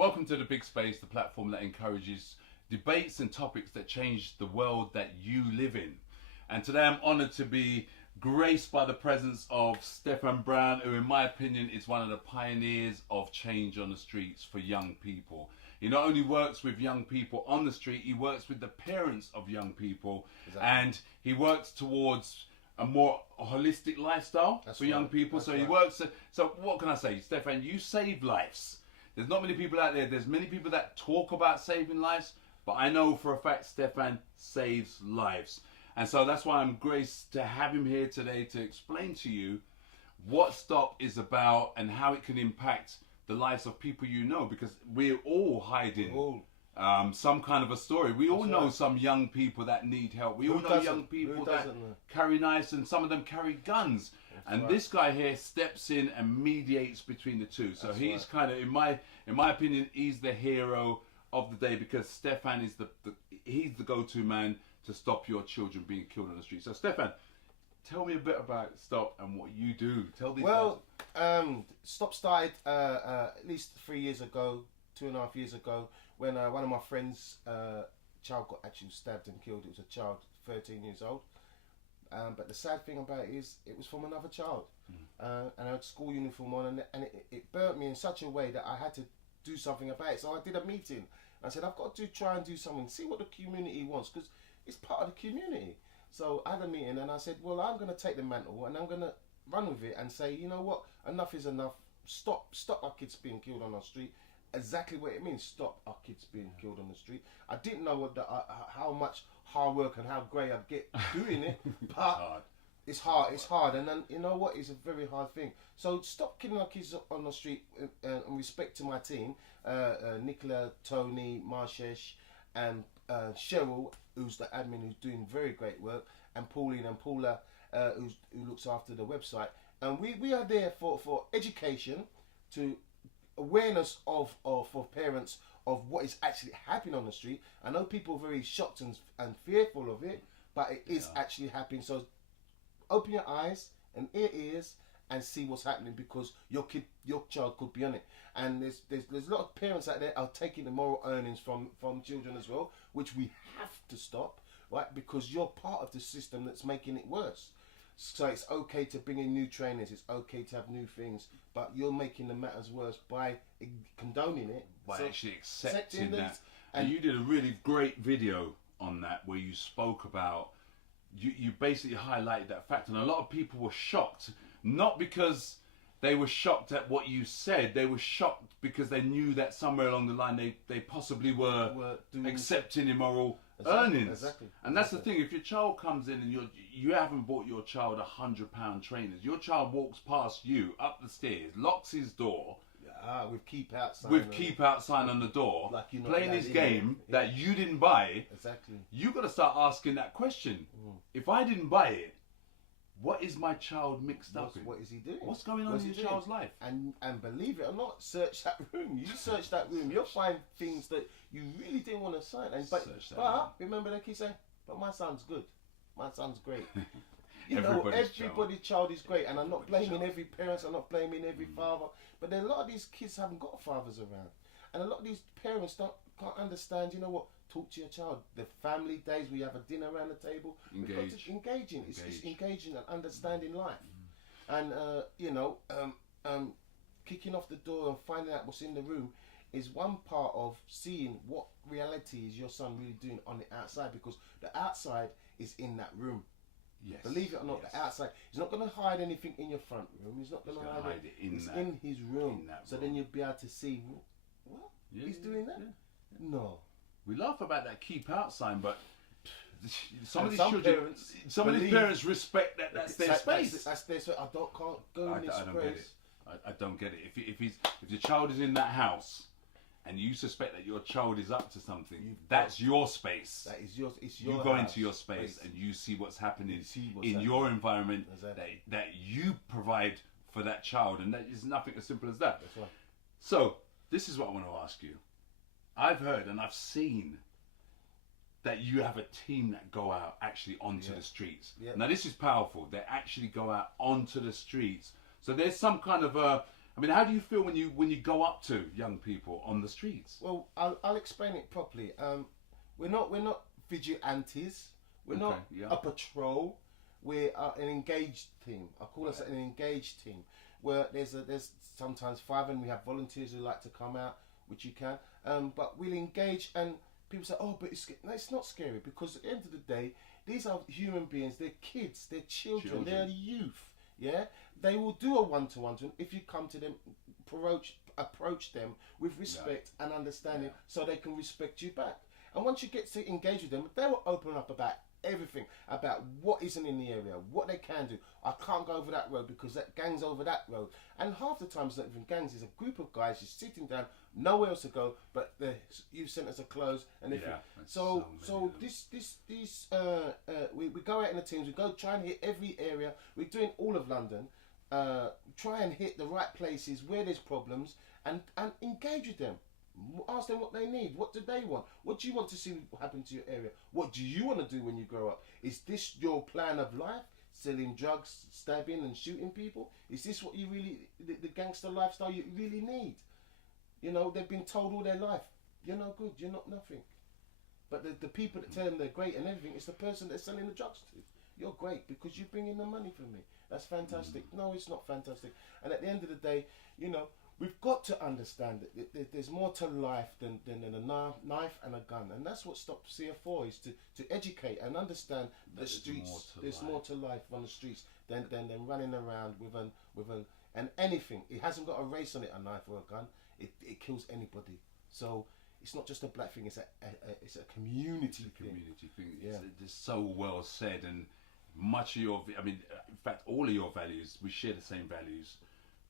Welcome to The Big Space, the platform that encourages debates and topics that change the world that you live in. And today I'm honoured to be graced by the presence of Stefan Brown, who in my opinion is one of the pioneers of change on the streets for young people. He not only works with young people on the street, he works with the parents of young people. Exactly. And he works towards a more holistic lifestyle for young people. That's so he works, so what can I say, Stefan, you save lives. There's not many people out there, there's many people that talk about saving lives, but I know for a fact Stefan saves lives. And so that's why I'm graced to have him here today to explain to you what STOP is about and how it can impact the lives of people you know, because we're all hiding some kind of a story. We all know some young people that need help. We all know young people that carry knives, and some of them carry guns. And this guy here steps in and mediates between the two. So he's kind of, in my opinion, he's the hero of the day, because Stefan is he's the go-to man to stop your children being killed on the street. So Stefan, tell me a bit about STOP and what you do. Tell these guys. STOP started at least 3 years ago, 2.5 years ago, when one of my friends' child got actually stabbed and killed. It was a child, 13 years old. But the sad thing about it is, it was from another child. And I had school uniform on, and it burnt me in such a way that I had to do something about it. So I did a meeting. I said, I've got to try and do something, see what the community wants, because it's part of the community. So I had a meeting and I said, well, I'm going to take the mantle and I'm going to run with it and say, you know what, enough is enough. Stop our kids being killed on our street. Exactly what it means, stop our kids being killed on the street. I didn't know what how much hard work and how great I'd get doing it, but it's hard, and then you know what, it's a very hard thing. So stop killing our kids on the street, and respect to my team, Nicola, Tony, Marshesh, and Cheryl, who's the admin, who's doing very great work, and Pauline and Paula, who looks after the website. And we are there for education, to awareness of for parents of what is actually happening on the street. I know people are very shocked and fearful of it, but it is actually happening. So open your eyes and ears and see what's happening, because your child could be on it. And there's a lot of parents out there are taking the moral earnings from children as well, which we have to stop, right? Because you're part of the system that's making it worse. So it's okay to bring in new trainers, it's okay to have new things, but you're making the matters worse by condoning it. By actually accepting that. And you did a really great video on that, where you spoke about, you basically highlighted that fact, and a lot of people were shocked, not because they were shocked at what you said, they were shocked because they knew that somewhere along the line they possibly were accepting immoral earnings. Exactly. And that's the thing, if your child comes in and you haven't bought your child £100 trainers, your child walks past you up the stairs, locks his door, with keep out sign, on the door, like playing his game that you didn't buy. Exactly. You got to start asking that question. If I didn't buy it, what is my child mixed up in? What is he doing? What's going on in your child's life? And believe it or not, search that room. You search that room, you'll find things that you really didn't want to sign. But remember, they keep saying, but my son's good. My son's great. Everybody's child is great, and I'm not blaming every parent, I'm not blaming every father, but a lot of these kids haven't got fathers around, and a lot of these parents can't understand. You know what? Talk to your child. The family days where you have a dinner around the table, engaging. It's engaging and understanding life, and kicking off the door and finding out what's in the room is one part of seeing what reality is your son really doing on the outside, because the outside is in that room. Yes. Believe it or not, the outside. He's not going to hide anything in your front room. He's not going to hide it. It's in his room. So then you'll be able to see, what? He's doing that? Yeah. No. We laugh about that keep out sign, but some of these parents respect that that's their space. That's their space. Can't go in this space. I don't get it. If your child is in that house, and you suspect that your child is up to something, that's your space. That is yours. It's your You go into your space and you see what's happening in your environment that you provide for that child, and that is nothing as simple as that. That's right. So this is what I want to ask you. I've heard and I've seen that you have a team that go out actually onto the streets. Now this is powerful. They actually go out onto the streets. So there's some kind of a I mean, how do you feel when you go up to young people on the streets? Well, I'll explain it properly. We're not vigilantes. We're Okay, not yeah. a patrol. We're an engaged team. I call us an engaged team. Where there's sometimes 5, and we have volunteers who like to come out, which you can. But we'll engage, and people say, "Oh, but it's not scary," because at the end of the day, these are human beings. They're kids. They're children. They're youth. Yeah, they will do a one-to-one if you come to them, approach them with respect and understanding, so they can respect you back. And once you get to engage with them, they will open up about everything, about what isn't in the area, what they can do. I can't go over that road because that gang's over that road. And half the time it's not even gangs, it's a group of guys just sitting down, nowhere else to go, but the youth centres are closed and everything. So we go out in the teams, we go try and hit every area. We're doing all of London, try and hit the right places where there's problems, and engage with them. Ask them what they need. What do they want? What do you want to see happen to your area? What do you want to do when you grow up? Is this your plan of life? Selling drugs, stabbing and shooting people? Is this what you really, the gangster lifestyle you really need? You know, they've been told all their life, you're no good, you're not nothing. But the people that tell them they're great and everything, it's the person they're selling the drugs to. You're great because you bring in the money for me. That's fantastic. No, it's not fantastic. And at the end of the day, you know, we've got to understand that there's more to life than a knife and a gun. And that's what STOP.CR4 is, to educate and understand the streets. There's more to life on the streets than running around with and anything. It hasn't got a race on it, a knife or a gun. It kills anybody. So it's not just a black thing, it's a community thing. Community thing. Yeah. It's so well said, and much of your, I mean, in fact, all of your values, we share the same values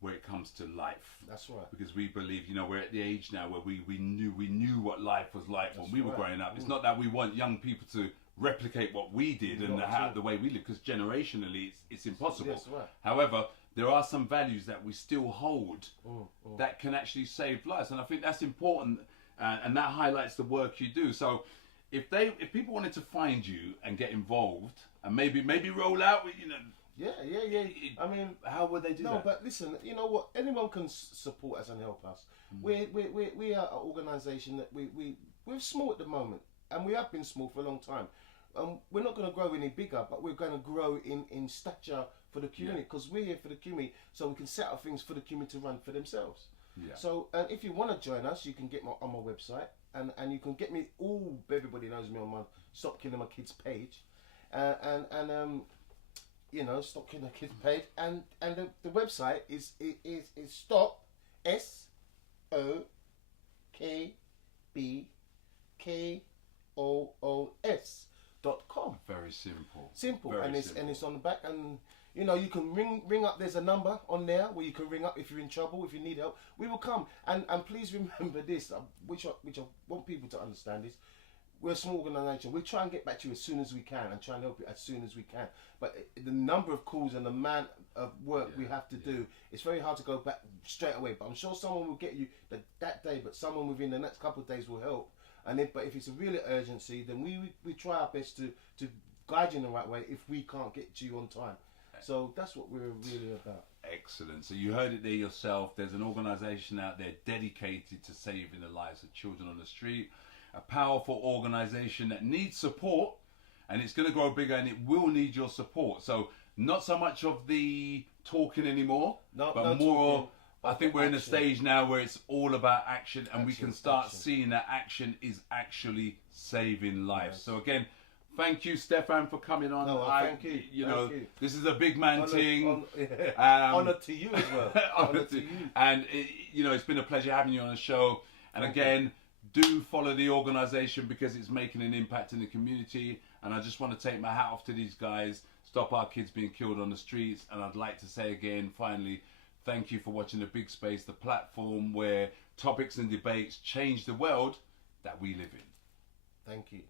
where it comes to life. That's right. Because we believe, you know, we're at the age now where we knew what life was like when we were growing up. It's not that we want young people to replicate what we did and the way we live, because generationally it's impossible. Yes, right. However, there are some values that we still hold that can actually save lives, and I think that's important, and that highlights the work you do. So if people wanted to find you and get involved and maybe roll out with, you know. Yeah. I mean, how would they do that? No, but listen, you know what? Anyone can support us and help us. We are an organisation that we're small at the moment, and we have been small for a long time. We're not going to grow any bigger, but we're going to grow in stature for the community, because we're here for the community, so we can set up things for the community to run for themselves. Yeah. So, if you want to join us, you can get on my website, and you can get me. Everybody knows me on my Stop Killing My Kids page, you know, Stop Killing My Kids page, and the website is Stop SOKBKOOS.com. Very simple. Simple. And it's on the back, and you know, you can ring up. There's a number on there where you can ring up if you're in trouble, if you need help. We will come. And please remember this, which I want people to understand is, we're a small organisation. We'll try and get back to you as soon as we can and try and help you as soon as we can. But the number of calls and the amount of work we have to do, it's very hard to go back straight away. But I'm sure someone will get you that day, but someone within the next couple of days will help. But if it's a real urgency, then we try our best to guide you in the right way if we can't get to you on time. So that's what we're really about. Excellent. So you heard it there yourself. There's an organisation out there dedicated to saving the lives of children on the street. A powerful organisation that needs support, and it's going to grow bigger, and it will need your support. So not so much of the talking anymore, but more. I think we're in a stage now where it's all about action, and we can start seeing that action is actually saving lives. Yes. So again, thank you, Stefan, for coming on. No, thank you. You know, this is a big man thing. Honour to you as well. Honour to you. And you know, it's been a pleasure having you on the show. And again, do follow the organisation because it's making an impact in the community. And I just want to take my hat off to these guys. Stop our kids being killed on the streets. And I'd like to say again, finally, thank you for watching The Big Space, the platform where topics and debates change the world that we live in. Thank you.